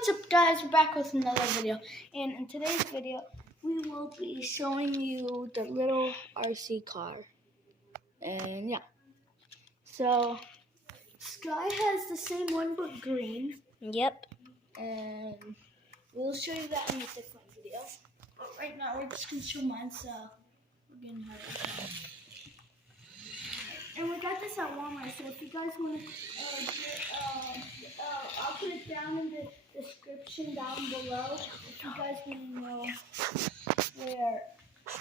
What's up, guys? We're back with another video, and in today's video we will be showing you the little RC car. And yeah, so Sky has the same one but green. Yep. And we'll show you that in the second video. But right now we're just gonna show mine, so we're gonna have it. And we got this at Walmart, so if you guys want to I'll put it down in the description down below if you guys want to know where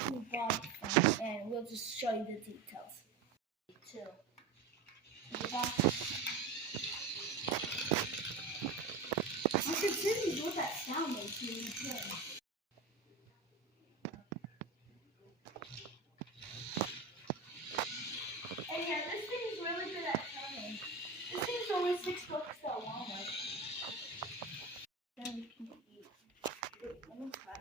we bought it from, and we'll just show you the details too. You can see what that sound makes when you play. And yeah, this thing is really good at turning. This thing's only $6 at Walmart. Then we can eat. Wait, let me try.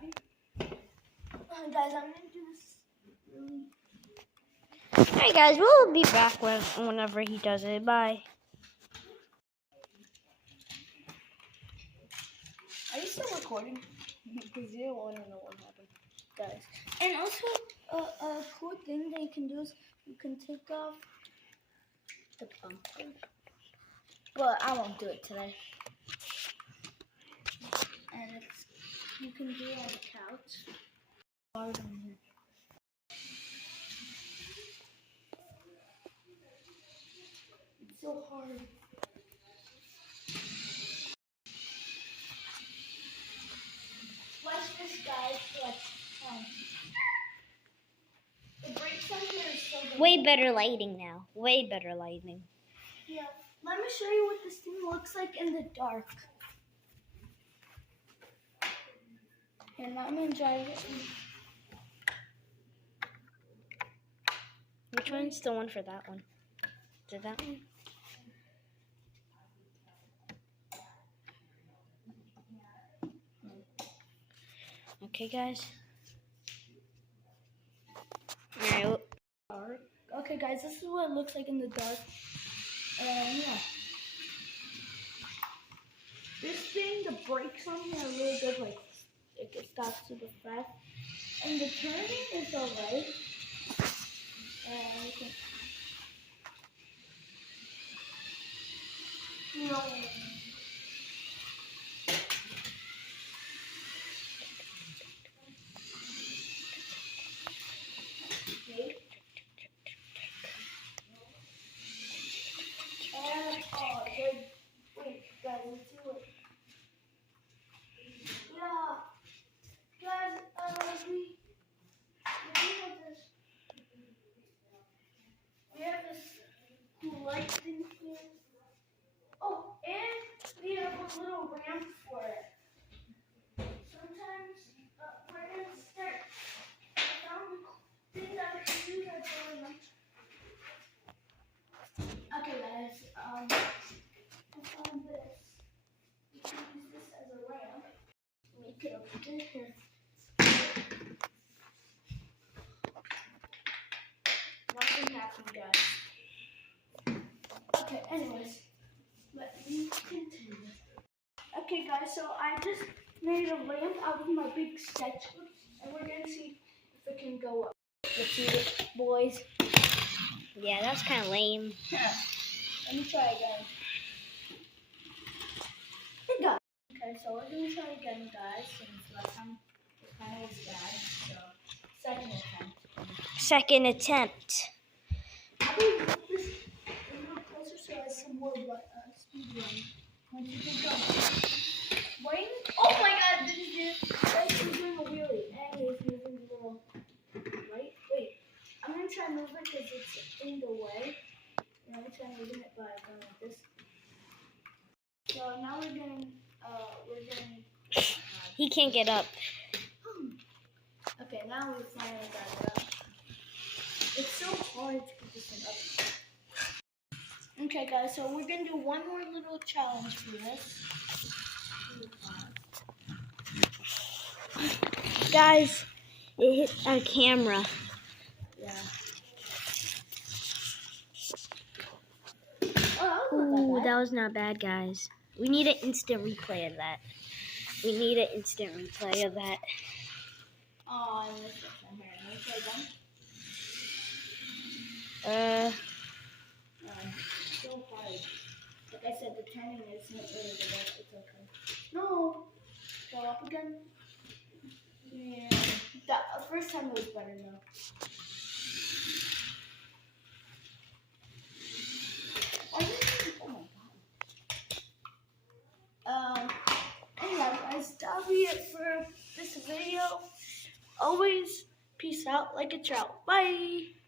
Guys, I'm gonna do this. Alright guys, we'll be back whenever he does it. Bye. Are you still recording? Because you don't want to know what happened, guys. And also, a cool thing that you can do is you can take off the bumper. Well, I won't do it today. And you can do it on the couch. Hard on here. It's so hard. Watch this, guys. The brakes on here is so good. Way better lighting now. Way better lighting. Yeah. Let me show you what this thing looks like in the dark. And I'm gonna drive it. Which one's the one for that one? Is it that one? Okay, guys. Alright. Okay, guys, this is what it looks like in the dark. And yeah. This thing, the brakes on here are really good. Like, it stops super fast. And the turning is alright. And you can... Wait, guys, let's do it. Yeah, guys, we have this cool light thing here. Oh, and we have a little ramp for it. Sometimes we're gonna start. I found the thing that we can do that's going on. Okay, guys, I found this. We can use this as a ramp. Make it over here. Nothing happened, guys. Okay, anyways, let me continue. Okay, guys, so I just made a ramp out of my big sketchbook, and we're gonna see if it can go up. Let's see it, boys. Yeah, that's kind of lame. Let me try again. Okay, so we're gonna try again, guys, since last time it kind of was bad. So, second attempt. Second attempt. I will put this a little closer so it has some more speed run. Once you can go. Wait. Oh my god, this is it. Guys, he's doing a wheelie. And he's moving a little right. Wait. I'm gonna try moving it because it's in the way. And I'm gonna try moving it by going like this. So now we're getting He can't get up. Okay, now we finally got it up. It's so hard to get this thing up. Okay, guys, so we're gonna do one more little challenge for this. Guys, it hit our camera. Yeah. Ooh, that was not bad, guys. We need an instant replay of that. We need an instant replay of that. Oh, I missed it from here. Let me try again. So hard. Like I said, the timing isn't really the best. It's okay. No. Go up again. Yeah. The first time it was better though. Oh my god. Anyway, guys, that'll be it for this video. Always peace out like a trout. Bye.